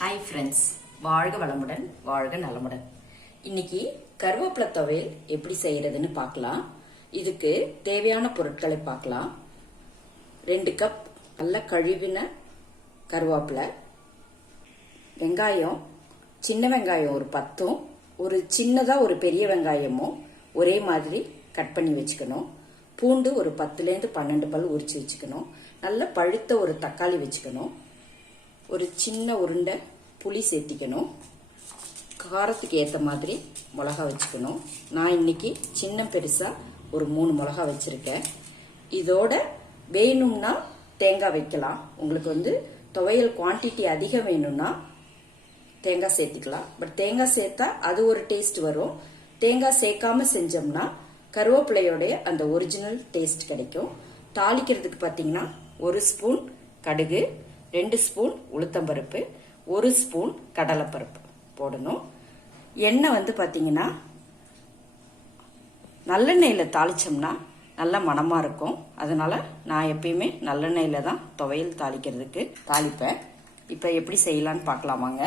Hi friends, வாழ்க வளமுடன், வாழ்க நலமுடன். இன்னைக்கு கருவேப்பிலை துவையல் எப்படி செய்யறதுன்னு பார்க்கலாம். இதுக்கு தேவையான பொருட்களை பார்க்கலாம். 2 கப் நல்ல கழுவின கருவேப்பிலை, வெங்காயம், சின்ன வெங்காயம் ஒரு 10, ஒரு சின்னதா ஒரு பெரிய வெங்காயமும் ஒரே மாதிரி கட் பண்ணி வச்சுக்கணும். பூண்டு ஒரு 10லேருந்து 12 பல் உரிச்சு வச்சுக்கணும். நல்ல பழுத்த ஒரு தக்காளி வச்சுக்கணும். ஒரு சின்ன உருண்டை புளி சேர்த்திக்கணும். காரத்துக்கு ஏற்ற மாதிரி மிளகா வச்சுக்கணும். நான் இன்னைக்கு சின்ன பெருசா ஒரு 3 மிளகா வச்சிருக்கேன். இதோட வேணும்னா தேங்காய் வைக்கலாம். உங்களுக்கு துவையல் குவான்டிட்டி அதிகம் வேணும்னா தேங்காய் சேர்த்துக்கலாம். பட் தேங்காய் சேர்த்தா அது ஒரு டேஸ்ட் வரும். தேங்காய் சேர்க்காம செஞ்சோம்னா கருவேப்பிலையோடைய அந்த ஒரிஜினல் டேஸ்ட் கிடைக்கும். தாளிக்கிறதுக்கு பார்த்தீங்கன்னா 1 ஸ்பூன் கடுகு, 2 ஸ்பூன் உளுத்தம்பருப்பு, 1 ஸ்பூன் கடலைப்பருப்பு போடணும். எண்ணெய் பார்த்தீங்கன்னா நல்லெண்ணெயில தாளிச்சோம்னா நல்ல மணமா இருக்கும். அதனால நான் எப்பயுமே நல்லெண்ணெயில தான் துவையல் தாளிக்கிறதுக்கு தாளிப்பேன். இப்ப எப்படி செய்யலான்னு பார்க்கலாமாங்க.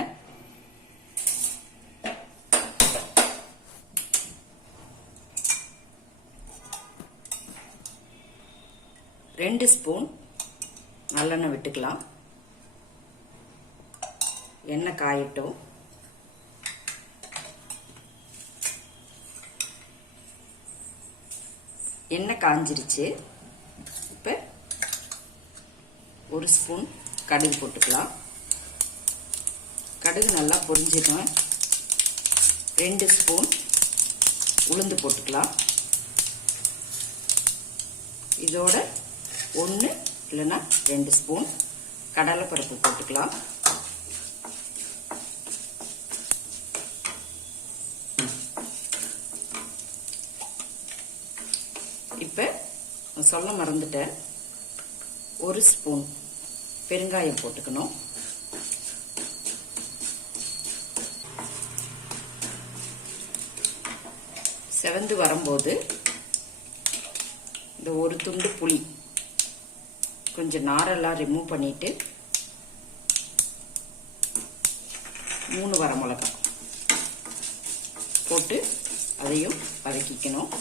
ரெண்டு ஸ்பூன் நல்லெண்ணெய் விட்டுக்கலாம். எண்ணெய் காயட்டும். எண்ணெய் காஞ்சிருச்சு. இப்ப 1 ஸ்பூன் கடுகு போட்டுக்கலாம். கடுகு நல்லா பொரிஞ்சிடும். 2 ஸ்பூன் உளுந்து போட்டுக்கலாம். இதோட 1 இல்லைன்னா 2 ஸ்பூன் கடலைப்பருப்பு போட்டுக்கலாம். இப்ப சொல்ல மறந்துட்டேன், 1 ஸ்பூன் பெருங்காயம் போட்டுக்கணும். செவந்து வரும்போது இந்த ஒரு துண்டு புளி, கொஞ்சம் நாரெல்லாம் ரிமூவ் பண்ணிட்டு 3 வரமிளகாய் போட்டு அதையும் வதக்கிக்கணும்.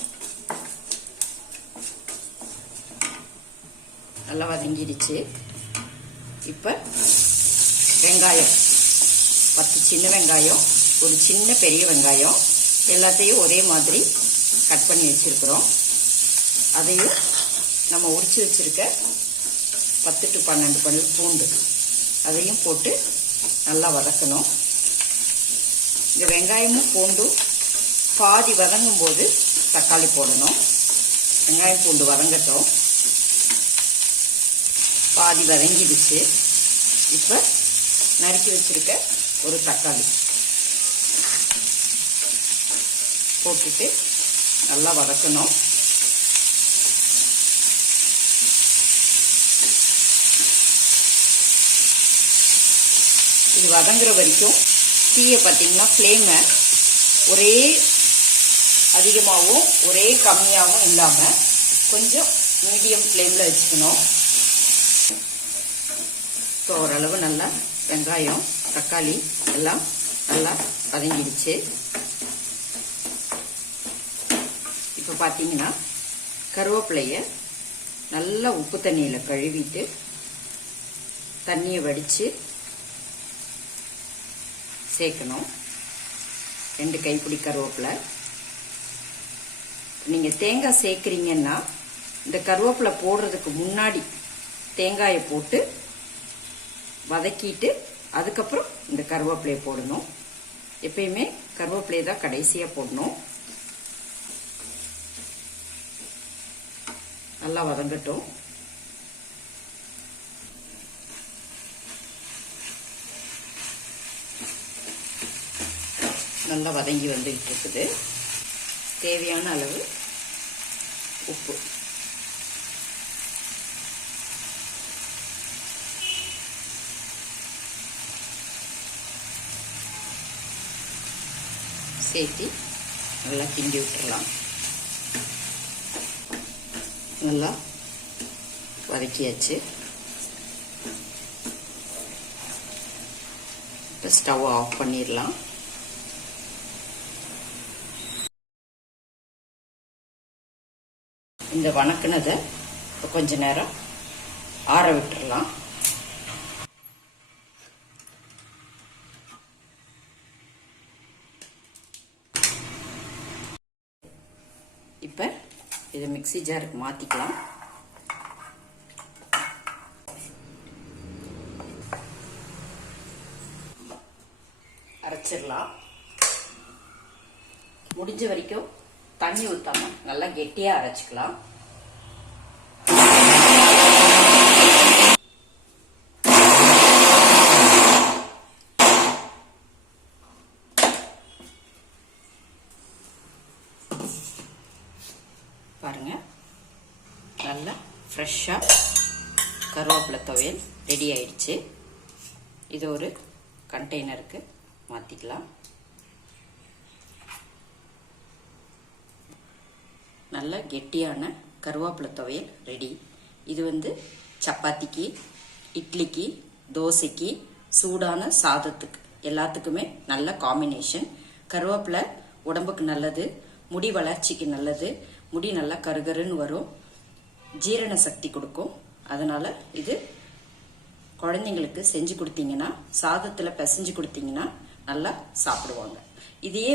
நல்லா வதங்கிடுச்சு. இப்ப வெங்காயம் 10 சின்ன வெங்காயம், ஒரு சின்ன பெரிய வெங்காயம் எல்லாத்தையும் ஒரே மாதிரி கட் பண்ணி வச்சிருக்கிறோம். அதையும் நம்ம உரிச்சு வச்சிருக்க 10 to 12 பல் பூண்டு அதையும் போட்டு நல்லா வதக்கணும். இந்த வெங்காயமும் பூண்டும் பாதி வதங்கும் போது தக்காளி போடணும். வெங்காயம் பூண்டு வதங்கட்டும். பாதி வதங்கிடுச்சு. இப்ப நறுக்கி வச்சிருக்க ஒரு தக்காளி போட்டுட்டு நல்லா வதக்கணும். இது வதங்குற வரைக்கும் தீயை பார்த்தீங்கன்னா ஃப்ளேமை ஒரே அதிகமாகவும் ஒரே கம்மியாகவும் இல்லாமல் கொஞ்சம் மீடியம் ஃப்ளேமில் வச்சுக்கணும். இப்போ ஓரளவு நல்லா வெங்காயம் தக்காளி எல்லாம் நல்லா வதங்கிடுச்சு. இப்போ பார்த்தீங்கன்னா கருவேப்பிலைய நல்லா உப்பு தண்ணியில் கழுவிட்டு தண்ணியை வடித்து சேர்க்கணும். 2 கைப்பிடி கருவேப்பிலை. நீங்கள் தேங்காய் சேர்க்குறீங்கன்னா இந்த கருவேப்பிலை போடுறதுக்கு முன்னாடி தேங்காயை போட்டு வதக்கிட்டு அதுக்கப்புறம் இந்த கருவேப்பிலையை போடணும். எப்பயுமே கருவேப்பிலையை தான் கடைசியா போடணும். நல்லா வதங்கட்டும். நல்லா வதங்கி வந்துட்டு இருக்குது. தேவையான அளவு உப்பு, சேர்த்து நல்லா கிண்டி விட்டுறலாம். நல்லா வதக்கியாச்சு. இப்போ இப்போ ஸ்டவ் ஆஃப் பண்ணிடலாம். இந்த வணக்கினதை கொஞ்ச நேரம் ஆற விட்டுறலாம். இப்போ இதை மிக்ஸி ஜாருக்கு மாற்றிக்கலாம். அரைச்சிடலாம். முடிஞ்ச வரைக்கும் தண்ணி ஊற்றாம நல்லா கெட்டியாக அரைச்சிக்கலாம். பாருங்க, நல்லா ஃப்ரெஷ்ஷாக கருவேப்பிலை துவையல் ரெடி ஆயிடுச்சு. இது ஒரு கண்டெய்னருக்கு மாற்றிக்கலாம். நல்ல கெட்டியான கருவேப்பிலை துவையல் ரெடி. இது சப்பாத்திக்கு, இட்லிக்கு, தோசைக்கு, சூடான சாதத்துக்கு எல்லாத்துக்குமே நல்ல காம்பினேஷன். கருவேப்பிலை உடம்புக்கு நல்லது, முடி வளர்ச்சிக்கு நல்லது, முடி நல்லா கருகருன்னு வரும், ஜீரண சக்தி கொடுக்கும். அதனால இது குழந்தைங்களுக்கு செஞ்சு கொடுத்தீங்கன்னா, சாதத்தில் பிசைஞ்சு கொடுத்தீங்கன்னா நல்லா சாப்பிடுவாங்க. இதையே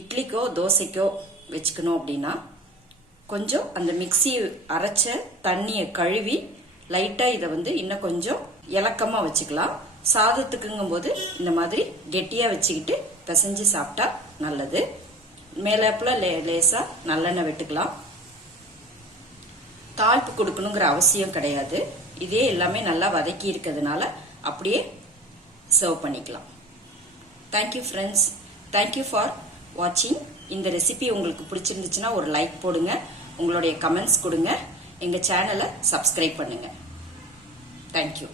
இட்லிக்கோ தோசைக்கோ வச்சுக்கணும் அப்படின்னா கொஞ்சம் அந்த மிக்ஸி அரைச்ச தண்ணியை கழுவி லைட்டாக இதை இன்னும் கொஞ்சம் இலக்கமாக வச்சுக்கலாம். சாதத்துக்குங்கும் போது இந்த மாதிரி கெட்டியாக வச்சுக்கிட்டு பிசைஞ்சு சாப்பிட்டா நல்லது. மேலாப்புல லேசாக நல்லெண்ணெய் விட்டுக்கலாம். தாளிப்பு கொடுக்கணுங்கிற அவசியம் கிடையாது. இதே எல்லாமே நல்லா வதக்கி இருக்கிறதுனால அப்படியே சர்வ் பண்ணிக்கலாம். தேங்க்யூ ஃப்ரெண்ட்ஸ், தேங்க்யூ ஃபார் வாட்சிங். இந்த ரெசிபி உங்களுக்கு பிடிச்சிருந்துச்சுன்னா ஒரு லைக் போடுங்க, உங்களுடைய கமெண்ட்ஸ் கொடுங்க, எங்கள் சேனலை சப்ஸ்கிரைப் பண்ணுங்க. தேங்க்யூ.